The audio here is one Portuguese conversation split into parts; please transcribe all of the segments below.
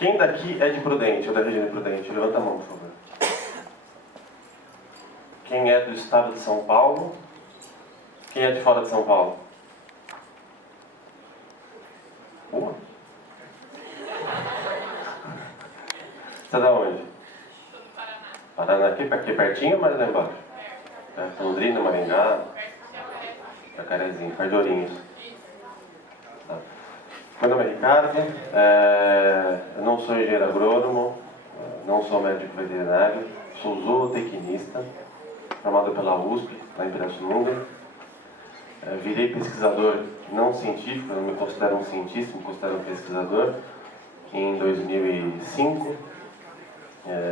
Quem daqui é de Prudente, ou da região de Prudente? Levanta a mão, por favor. Quem é do estado de São Paulo? Quem é de fora de São Paulo? Uma? Você é da onde? Paraná. Aqui pertinho ou mais lá embaixo? É, Londrina, Maringá? Jacarezinho, Par de Ourinhos. Tá. Meu nome é Ricardo, eu não sou engenheiro agrônomo, não sou médico veterinário, sou zootecnista, formado pela USP, lá em Pirassununga. Virei pesquisador não científico, eu não me considero um cientista, me considero um pesquisador, em 2005.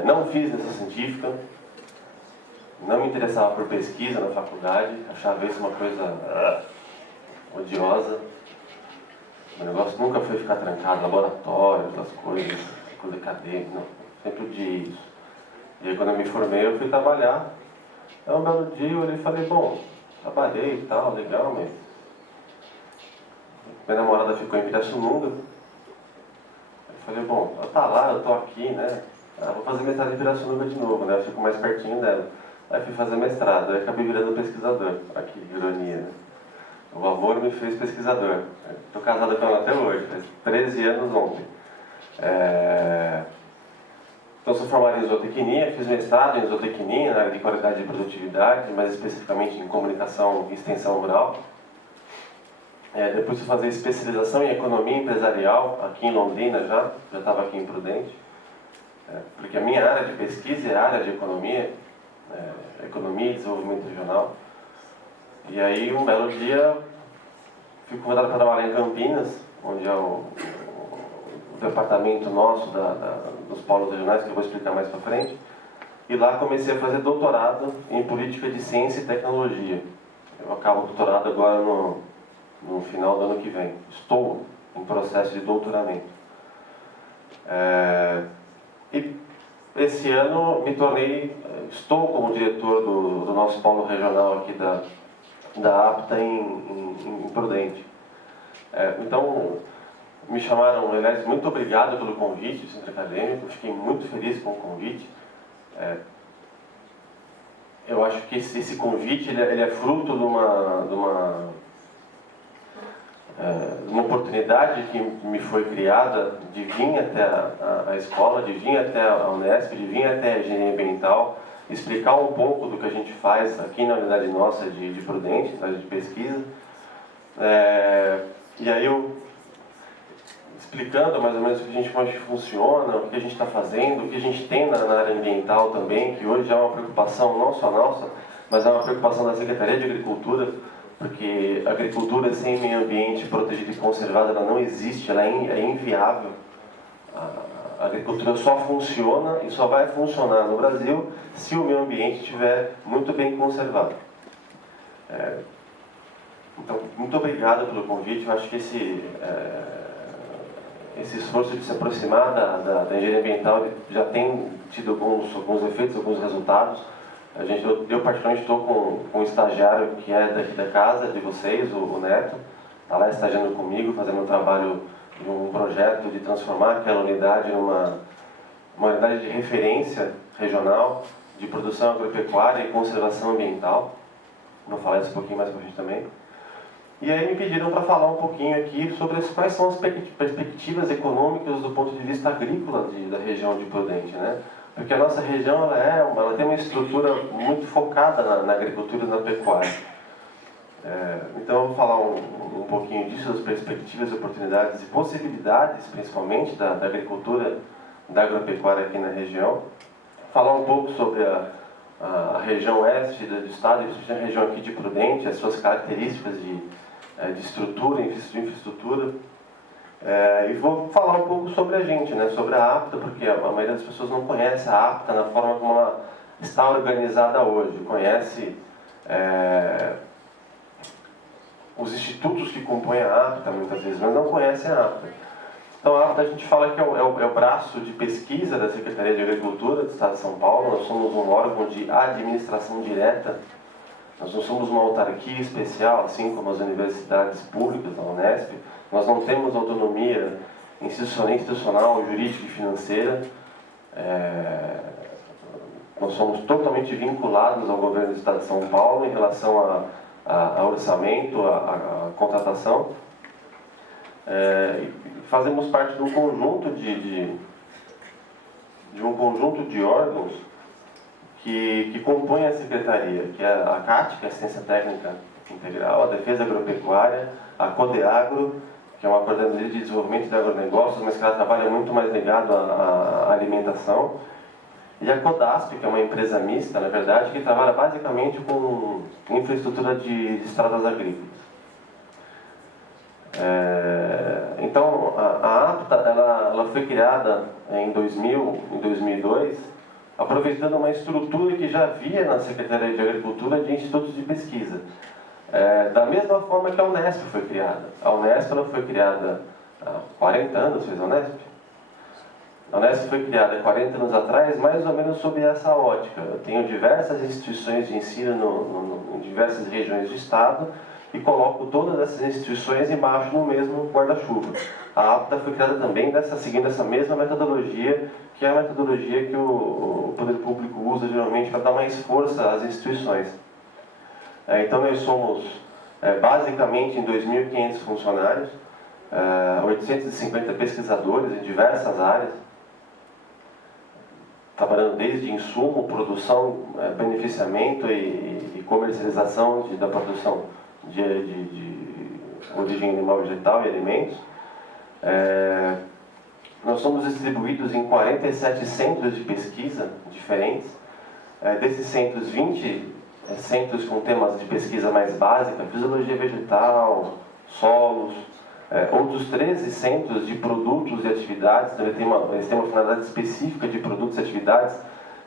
Não fiz iniciação científica, não me interessava por pesquisa na faculdade, achava isso uma coisa odiosa. O negócio nunca foi ficar trancado, laboratório, essas coisas, coisa acadêmica, não, sempre odiei isso. E aí quando eu me formei eu fui trabalhar, aí um belo dia eu olhei e falei, bom, trabalhei e tal, legal, mas minha namorada ficou em Pirassununga. Eu falei, bom, ela tá lá, eu tô aqui, né? Vou fazer mestrado em Pirassununga de novo, né? Eu fico mais pertinho dela. Aí fui fazer mestrado, aí acabei virando pesquisador. Aqui, ironia, né? O amor me fez pesquisador. Estou casado com ela até hoje, faz 13 anos ontem. Então sou formado em zootecnia, fiz mestrado em zootecnia, na área de qualidade e produtividade, mais especificamente em comunicação e extensão rural. Depois fui fazer especialização em economia empresarial, aqui em Londrina já estava aqui em Prudente, porque a minha área de pesquisa é a área de economia, economia e desenvolvimento regional. E aí, um belo dia, fui convidado para trabalhar em Campinas, onde é o departamento nosso dos polos regionais, que eu vou explicar mais para frente. E lá comecei a fazer doutorado em política de ciência e tecnologia. Eu acabo o doutorado agora no final do ano que vem. Estou em processo de doutoramento. E esse ano estou como diretor do nosso polo regional aqui da APTA em Prudente. Então, me chamaram, aliás, muito obrigado pelo convite do Centro Acadêmico, fiquei muito feliz com o convite. Eu acho que esse convite ele é fruto de uma oportunidade que me foi criada de vir até a escola, de vir até a Unesp, de vir até a engenharia ambiental, explicar um pouco do que a gente faz aqui na unidade nossa de Prudente, na área de pesquisa. E aí eu, explicando mais ou menos como a gente funciona, o que a gente está fazendo, o que a gente tem na área ambiental também, que hoje é uma preocupação não só nossa, mas é uma preocupação da Secretaria de Agricultura, porque a agricultura sem meio ambiente protegido e conservado, ela não existe, ela é inviável. A agricultura só funciona e só vai funcionar no Brasil se o meio ambiente estiver muito bem conservado. Então, muito obrigado pelo convite. Eu acho que esse esforço de se aproximar da engenharia ambiental já tem tido alguns efeitos, alguns resultados. Eu particularmente estou com um estagiário que é daqui da casa, de vocês, o Neto, está lá estagiando comigo, fazendo um trabalho de um projeto de transformar aquela unidade numa unidade de referência regional de produção agropecuária e conservação ambiental. Vou falar isso um pouquinho mais para a gente também. E aí me pediram para falar um pouquinho aqui sobre quais são as perspectivas econômicas do ponto de vista agrícola da região de Prudente, né? Porque a nossa região ela tem uma estrutura muito focada na agricultura e na pecuária. Então eu vou falar um pouquinho disso, das perspectivas, oportunidades e possibilidades, principalmente da agricultura, da agropecuária aqui na região. Falar um pouco sobre a região oeste do estado, a região aqui de Prudente, as suas características de estrutura, infraestrutura. E vou falar um pouco sobre a gente, né, sobre a APTA, porque a maioria das pessoas não conhece a APTA na forma como ela está organizada hoje. Conhece os institutos que compõem a APTA, muitas vezes, mas não conhece a APTA. Então a APTA a gente fala que é o braço de pesquisa da Secretaria de Agricultura do Estado de São Paulo. Nós somos um órgão de administração direta. Nós não somos uma autarquia especial, assim como as universidades públicas da Unesp. Nós não temos autonomia institucional, jurídica e financeira. Nós somos totalmente vinculados ao governo do Estado de São Paulo em relação a orçamento, a contratação. Fazemos parte de um conjunto de órgãos que compõem a Secretaria, que é a CAT, que é a Assistência Técnica Integral, a Defesa Agropecuária, a CODEAGRO, que é uma coordenadoria de desenvolvimento de agronegócios, mas que ela trabalha muito mais ligado à alimentação, e a CODASP, que é uma empresa mista, na verdade, que trabalha basicamente com infraestrutura de estradas agrícolas. Então, a APTA ela foi criada em 2002, aproveitando uma estrutura que já havia na Secretaria de Agricultura de institutos de pesquisa. Da mesma forma que a Unesp foi criada. A Unesp ela foi criada há 40 anos, fez a Unesp? A Unesp foi criada há 40 anos atrás, mais ou menos sob essa ótica. Eu tenho diversas instituições de ensino em diversas regiões do Estado e coloco todas essas instituições embaixo do mesmo guarda-chuva. A APTA foi criada também seguindo essa mesma metodologia, que é a metodologia que o poder público usa geralmente para dar mais força às instituições. Então nós somos basicamente em 2.500 funcionários, 850 pesquisadores em diversas áreas, trabalhando desde insumo, produção, beneficiamento e comercialização da produção de origem animal, vegetal e alimentos. Nós somos distribuídos em 47 centros de pesquisa diferentes. Desses centros, 20 centros com temas de pesquisa mais básica, fisiologia vegetal, solos, outros 13 centros de produtos e atividades, então eles têm uma finalidade específica de produtos e atividades.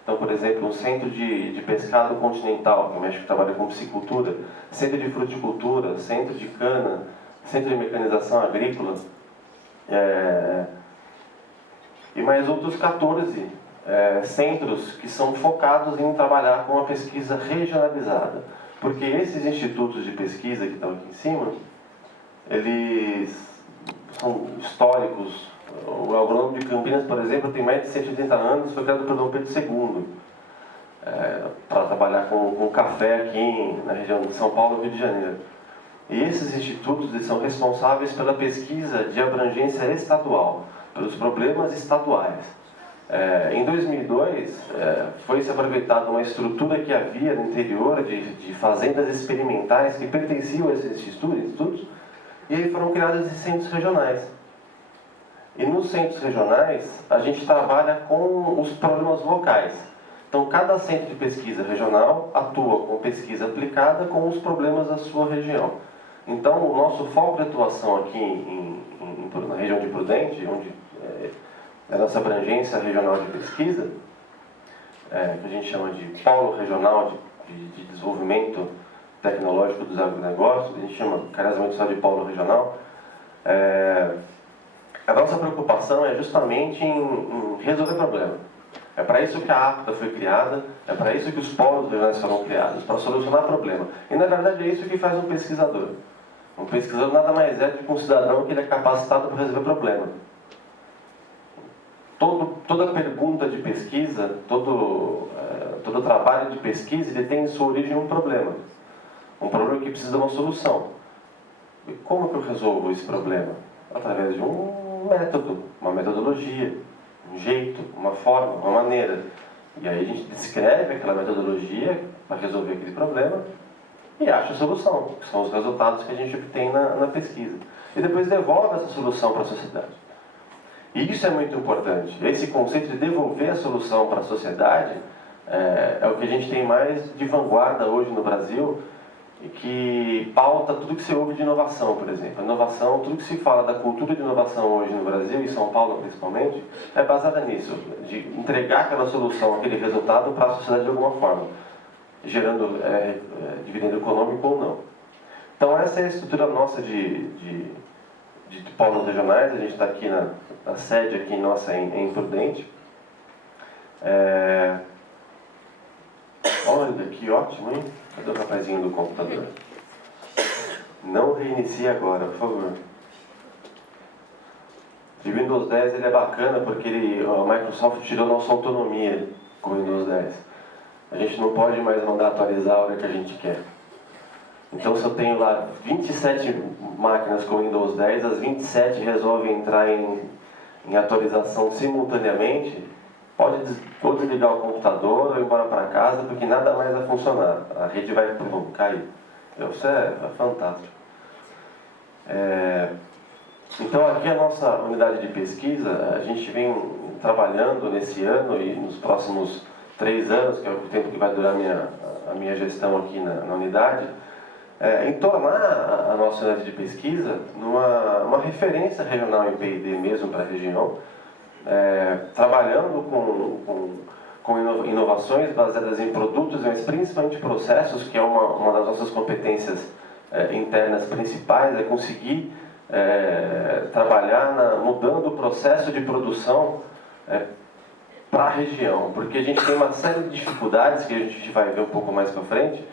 Então, por exemplo, um centro de pescado continental, que mexe, trabalha com piscicultura, centro de fruticultura, centro de cana, centro de mecanização agrícola, e mais outros 14 centros que são focados em trabalhar com a pesquisa regionalizada. Porque esses institutos de pesquisa que estão aqui em cima, eles são históricos. O Agrônomo de Campinas, por exemplo, tem mais de 180 anos, foi criado por Dom Pedro II, para trabalhar com café aqui na região de São Paulo e Rio de Janeiro. E esses institutos eles são responsáveis pela pesquisa de abrangência estadual, pelos problemas estaduais. Em 2002, foi-se aproveitada uma estrutura que havia no interior de fazendas experimentais que pertenciam a esses institutos, e aí foram criados esses centros regionais. E nos centros regionais, a gente trabalha com os problemas locais. Então, cada centro de pesquisa regional atua com pesquisa aplicada com os problemas da sua região. Então, o nosso foco de atuação aqui na região de Prudente, onde a nossa abrangência regional de pesquisa, que a gente chama de Polo Regional de Desenvolvimento Tecnológico dos Agronegócios, a gente chama carinhosamente só de Polo Regional. A nossa preocupação é justamente em resolver problema. É para isso que a APTA foi criada, é para isso que os polos regionais foram criados, para solucionar problema. E na verdade é isso que faz um pesquisador. Um pesquisador nada mais é do que um cidadão que ele é capacitado para resolver problema. Toda pergunta de pesquisa, todo trabalho de pesquisa, ele tem em sua origem um problema. Um problema que precisa de uma solução. E como que eu resolvo esse problema? Através de um método, uma metodologia, um jeito, uma forma, uma maneira. E aí a gente descreve aquela metodologia para resolver aquele problema e acha a solução, que são os resultados que a gente obtém na pesquisa. E depois devolve essa solução para a sociedade. E isso é muito importante. Esse conceito de devolver a solução para a sociedade é o que a gente tem mais de vanguarda hoje no Brasil e que pauta tudo que se ouve de inovação, por exemplo. A inovação, tudo que se fala da cultura de inovação hoje no Brasil, e em São Paulo principalmente, é baseada nisso, de entregar aquela solução, aquele resultado para a sociedade de alguma forma, gerando dividendo econômico ou não. Então essa é a estrutura nossa de polos regionais. A gente está aqui na sede aqui nossa em Prudente. Olha que ótimo, hein? Cadê o rapazinho do computador? Não reinicie agora, por favor. de Windows 10 ele é bacana porque a Microsoft tirou nossa autonomia com o Windows 10. A gente não pode mais mandar atualizar a hora que a gente quer. Então, se eu tenho lá 27 máquinas com Windows 10, as 27 resolvem entrar em atualização simultaneamente, pode ou desligar o computador ou ir embora para casa, porque nada mais vai funcionar. A rede vai cair. Então, isso é fantástico. Então, aqui a nossa unidade de pesquisa, a gente vem trabalhando nesse ano e nos próximos 3 anos, que é o tempo que vai durar a minha gestão aqui na unidade, em tornar a nossa unidade de pesquisa uma referência regional em P&D mesmo para a região, trabalhando com inovações baseadas em produtos, mas principalmente processos, que é uma das nossas competências internas principais, é conseguir trabalhar mudando o processo de produção para a região, porque a gente tem uma série de dificuldades que a gente vai ver um pouco mais para frente,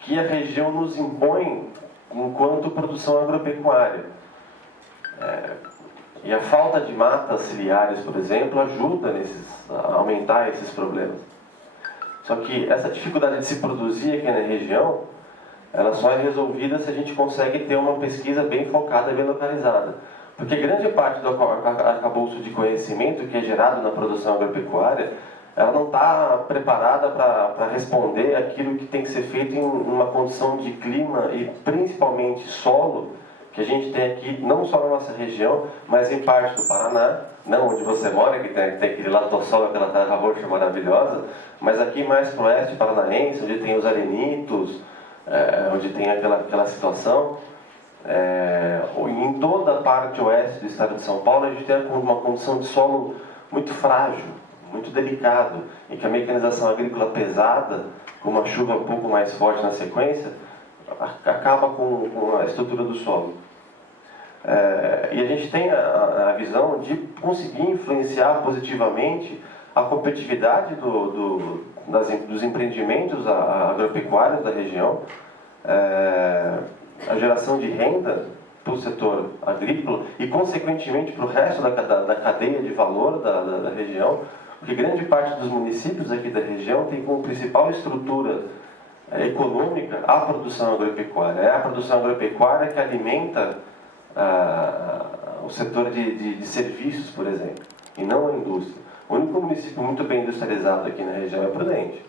que a região nos impõe enquanto produção agropecuária. E a falta de matas ciliares, por exemplo, ajuda a aumentar esses problemas. Só que essa dificuldade de se produzir aqui na região, ela só é resolvida se a gente consegue ter uma pesquisa bem focada, bem localizada. Porque grande parte do arcabouço de conhecimento que é gerado na produção agropecuária, ela não está preparada para responder aquilo que tem que ser feito em uma condição de clima e principalmente solo, que a gente tem aqui, não só na nossa região, mas em parte do Paraná, não onde você mora, que tem aquele latossol, aquela terra roxa maravilhosa, mas aqui mais para o oeste paranaense, onde tem os arenitos, onde tem aquela situação. Em toda a parte oeste do estado de São Paulo, a gente tem uma condição de solo muito frágil, muito delicado, em que a mecanização agrícola pesada, com uma chuva um pouco mais forte na sequência, acaba com a estrutura do solo. E a gente tem a visão de conseguir influenciar positivamente a competitividade dos empreendimentos agropecuários da região, a geração de renda para o setor agrícola e, consequentemente, para o resto da cadeia de valor da região, porque grande parte dos municípios aqui da região tem como principal estrutura econômica a produção agropecuária. É a produção agropecuária que alimenta o setor de serviços, por exemplo, e não a indústria. O único município muito bem industrializado aqui na região é Prudente,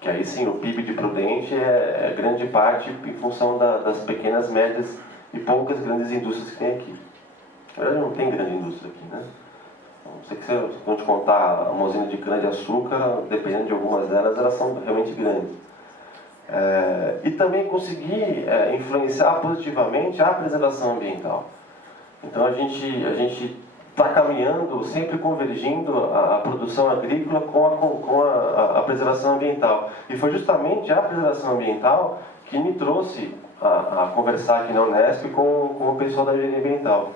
que aí sim o PIB de Prudente é grande parte em função das pequenas, médias e poucas grandes indústrias que tem aqui. Na verdade não tem grande indústria aqui, né? Não sei que se eu te contar uma usina de cana-de-açúcar, dependendo de algumas delas, elas são realmente grandes. E também conseguir influenciar positivamente a preservação ambiental. Então a gente está caminhando, sempre convergindo a produção agrícola com a preservação ambiental. E foi justamente a preservação ambiental que me trouxe a conversar aqui na Unesp com o pessoal da engenharia ambiental.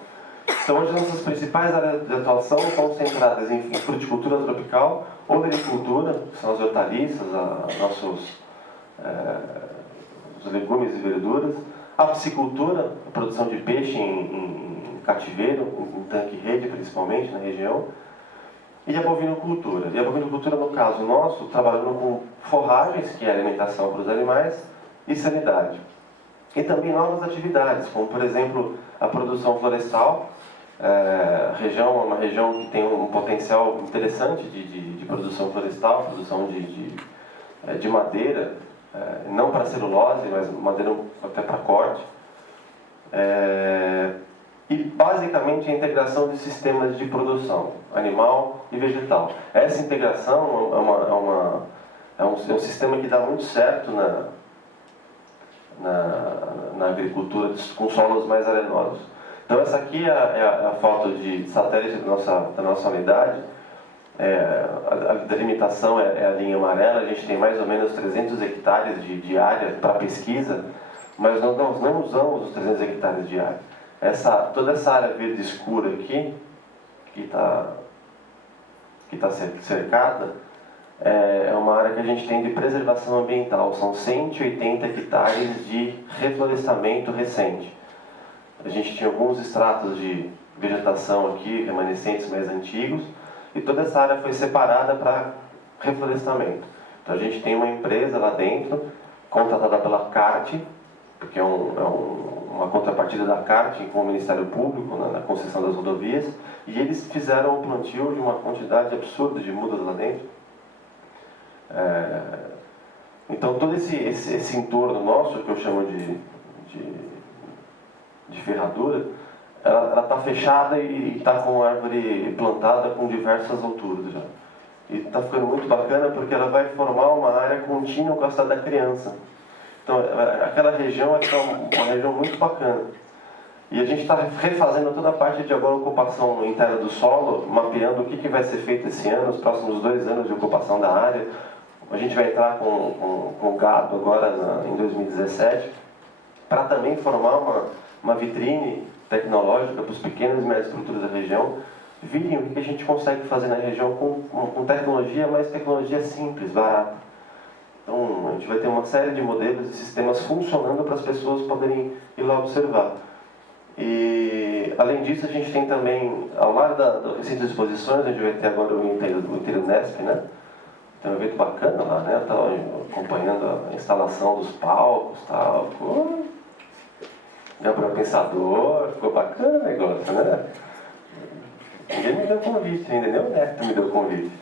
Então hoje as nossas principais áreas de atuação estão centradas em fruticultura tropical, olericultura, que são as hortaliças, os legumes e verduras, a piscicultura, a produção de peixe em cativeiro, em tanque-rede principalmente na região, e a bovinocultura. E a bovinocultura, no caso nosso, trabalhando com forragens, que é alimentação para os animais, e sanidade. E também novas atividades, como por exemplo a produção florestal. A região é uma região que tem um potencial interessante de produção florestal, produção de madeira, não para celulose, mas madeira até para corte. E basicamente a integração de sistemas de produção animal e vegetal. Essa integração é um sistema que dá muito certo na agricultura com solos mais arenosos. Então essa aqui é a foto de satélite da nossa unidade. A delimitação é a linha amarela. A gente tem mais ou menos 300 hectares de área para pesquisa, mas nós não usamos os 300 hectares de área. Toda essa área verde escura aqui, que está cercada, é uma área que a gente tem de preservação ambiental. São 180 hectares de reflorestamento recente. A gente tinha alguns estratos de vegetação aqui, remanescentes mais antigos, e toda essa área foi separada para reflorestamento. Então a gente tem uma empresa lá dentro, contratada pela CART, porque é uma contrapartida da CART com o Ministério Público na concessão das rodovias, e eles fizeram o plantio de uma quantidade absurda de mudas lá dentro. Então todo esse entorno nosso, que eu chamo de ferradura, ela está fechada e está com árvore plantada com diversas alturas já. E está ficando muito bacana porque ela vai formar uma área contínua com a cidade da criança. Então aquela região vai ficar uma região muito bacana. E a gente está refazendo toda a parte de agora ocupação interna do solo, mapeando o que vai ser feito esse ano, os próximos 2 anos de ocupação da área. A gente vai entrar com gado agora em 2017, para também formar uma vitrine tecnológica para os pequenos e médios produtores da região virem o que a gente consegue fazer na região com tecnologia, mas tecnologia simples, barata. Então, a gente vai ter uma série de modelos e sistemas funcionando para as pessoas poderem ir lá observar. E, além disso, a gente tem também, ao lado do recinto de exposições, a gente vai ter agora o Inteiro Nesp, né? Tem um evento bacana lá, né? Estava acompanhando a instalação dos palcos e tal. Gabriel Pensador, ficou bacana o negócio, né? Ninguém me deu convite ainda, nem o Neto me deu convite.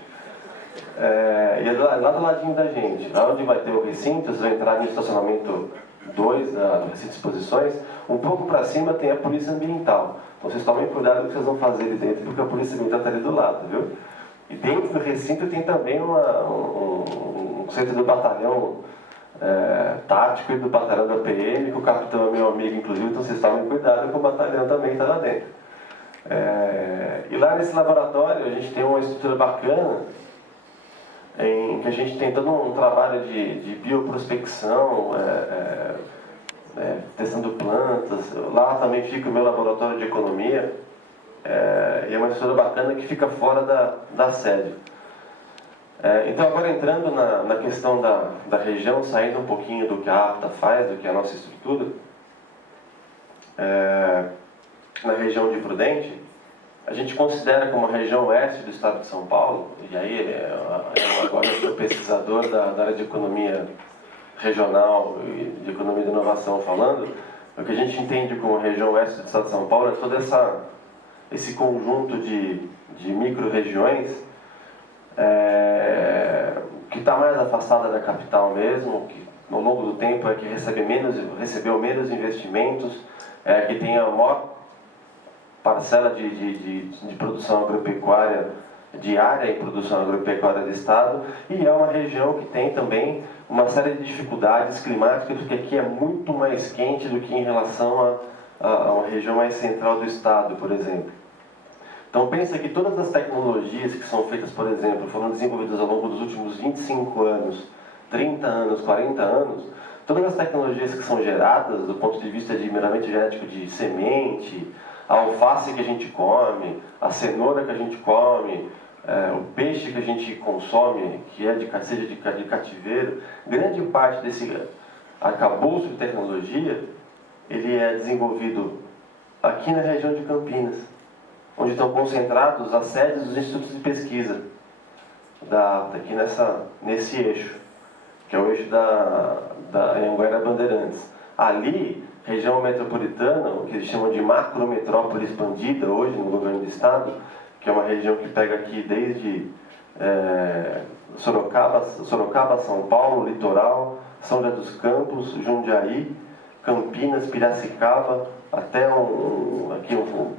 E é lá do ladinho da gente, lá onde vai ter o recinto, vocês vão entrar no estacionamento 2 do recinto de exposições, um pouco para cima tem a polícia ambiental. Então vocês tomem cuidado com o que vocês vão fazer ali dentro, porque a polícia ambiental está ali do lado, viu? E dentro do recinto tem também um centro do batalhão tático e do batalhão da PM, que o capitão é meu amigo, inclusive, então vocês tomem cuidado que o batalhão também está lá dentro. E lá nesse laboratório a gente tem uma estrutura bacana, em que a gente tem todo um trabalho de bioprospecção, testando plantas. Lá também fica o meu laboratório de economia, e é uma estrutura bacana que fica fora da sede. Então, agora entrando na questão da região, saindo um pouquinho do que a APTA faz, do que é a nossa estrutura, na região de Prudente, a gente considera como a região oeste do estado de São Paulo, e aí eu agora sou pesquisador da área de economia regional e de economia de inovação falando, o que a gente entende como a região oeste do estado de São Paulo é todo esse conjunto de micro-regiões que está mais afastada da capital mesmo, que ao longo do tempo é que recebeu menos investimentos, que tem a maior parcela de produção agropecuária, de área em produção agropecuária do estado, e é uma região que tem também uma série de dificuldades climáticas, porque aqui é muito mais quente do que em relação a uma região mais central do estado, por exemplo. Então pensa que todas as tecnologias que são feitas, por exemplo, foram desenvolvidas ao longo dos últimos 25 anos, 30 anos, 40 anos, todas as tecnologias que são geradas do ponto de vista de meramente genético de semente, a alface que a gente come, a cenoura que a gente come, o peixe que a gente consome, que seja de cativeiro, grande parte desse arcabouço de tecnologia, ele é desenvolvido aqui na região de Campinas, onde estão concentrados as sedes dos institutos de pesquisa aqui nesse eixo, que é o eixo da Anhanguera Bandeirantes. Ali, região metropolitana, o que eles chamam de macrometrópole expandida hoje no governo do estado, que é uma região que pega aqui desde Sorocaba, São Paulo, Litoral, São José dos Campos, Jundiaí, Campinas, Piracicaba, até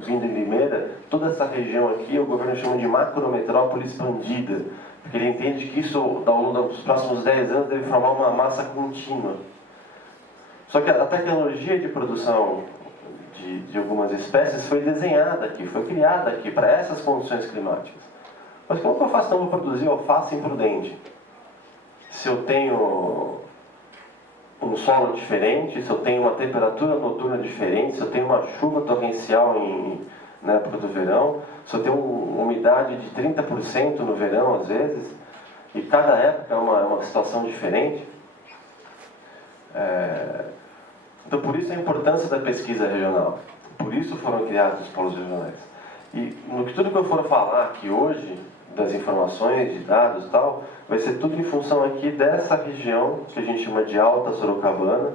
vindo em Limeira. Toda essa região aqui o governo chama de macrometrópole expandida, porque ele entende que isso, ao longo dos próximos 10 anos, deve formar uma massa contínua. Só que a tecnologia de produção de algumas espécies foi desenhada aqui, foi criada aqui para essas condições climáticas. Mas como que eu faço então para produzir alface em Prudente? Se eu tenho um solo diferente, se eu tenho uma temperatura noturna diferente, se eu tenho uma chuva torrencial na época do verão, se eu tenho uma umidade de 30% no verão às vezes, e cada época é uma situação diferente. Então, por isso a importância da pesquisa regional. por isso foram criados os polos regionais. E no que tudo que eu for falar aqui hoje, das informações, de dados e tal, vai ser tudo em função aqui dessa região que a gente chama de Alta Sorocabana,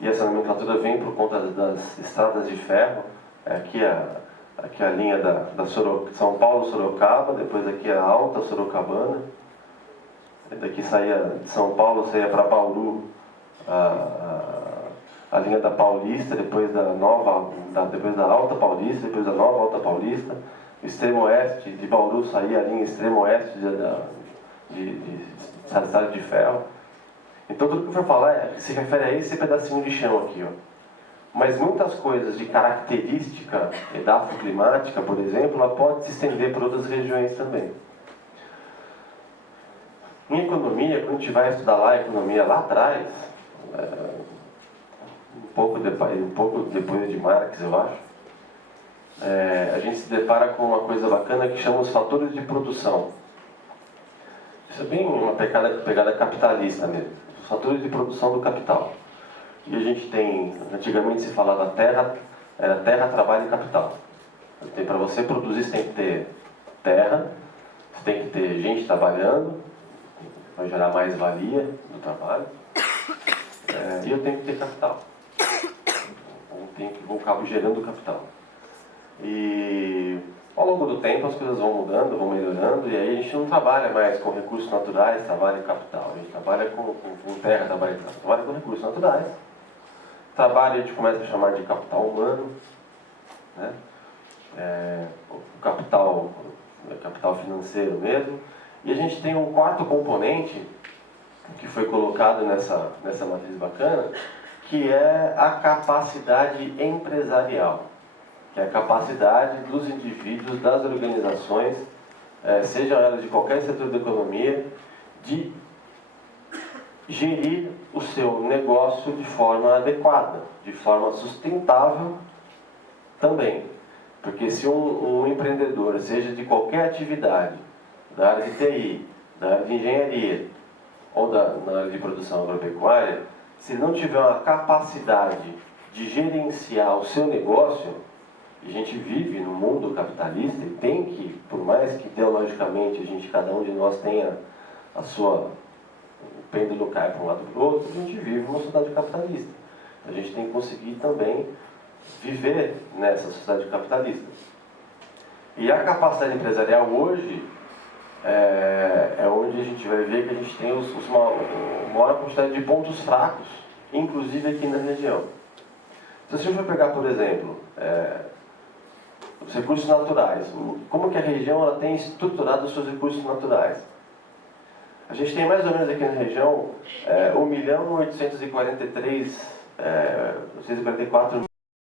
e essa nomenclatura vem por conta das estradas de ferro. Aqui a linha da São Paulo-Sorocaba, depois aqui a Alta Sorocabana, daqui saía de São Paulo, saía para Bauru, a linha da Paulista, depois da Alta Paulista, depois da Nova Alta Paulista. O extremo oeste de Bauru saía a linha extremo oeste de estrada de ferro. Então tudo que eu for falar se refere a esse pedacinho de chão aqui, ó. Mas muitas coisas de característica edafoclimática, por exemplo, ela pode se estender por outras regiões também. Em economia, quando a gente vai estudar lá a economia lá atrás, um pouco depois de Marx, eu acho, a gente se depara com uma coisa bacana que chama os fatores de produção. Isso é bem uma pegada capitalista mesmo. Os fatores de produção do capital. E a gente tem, antigamente se falava era terra, trabalho e capital. Para você produzir, você tem que ter terra, você tem que ter gente trabalhando, vai gerar mais valia do trabalho, e eu tenho que ter capital. Vou acabar gerando capital. E ao longo do tempo as coisas vão mudando, vão melhorando, e aí a gente não trabalha mais com recursos naturais, trabalha em capital. A gente trabalha com terra, trabalha com recursos naturais. Trabalho a gente começa a chamar de capital humano, né? O capital financeiro mesmo. E a gente tem um quarto componente que foi colocado nessa matriz bacana, que é a capacidade empresarial, que é a capacidade dos indivíduos, das organizações, sejam elas de qualquer setor da economia, de gerir o seu negócio de forma adequada, de forma sustentável também. Porque se um empreendedor, seja de qualquer atividade, da área de TI, da área de engenharia ou na área de produção agropecuária, se não tiver uma capacidade de gerenciar o seu negócio, e a gente vive no mundo capitalista e tem que, por mais que ideologicamente cada um de nós tenha a sua pêndulo cai para um lado para o outro, a gente vive uma sociedade capitalista. A gente tem que conseguir também viver nessa sociedade capitalista. E a capacidade empresarial hoje é onde a gente vai ver que a gente tem uma maior quantidade de pontos fracos, inclusive aqui na região. Se você for pegar, por exemplo, os recursos naturais, como que a região ela tem estruturado os seus recursos naturais? A gente tem mais ou menos aqui na região 1.844.000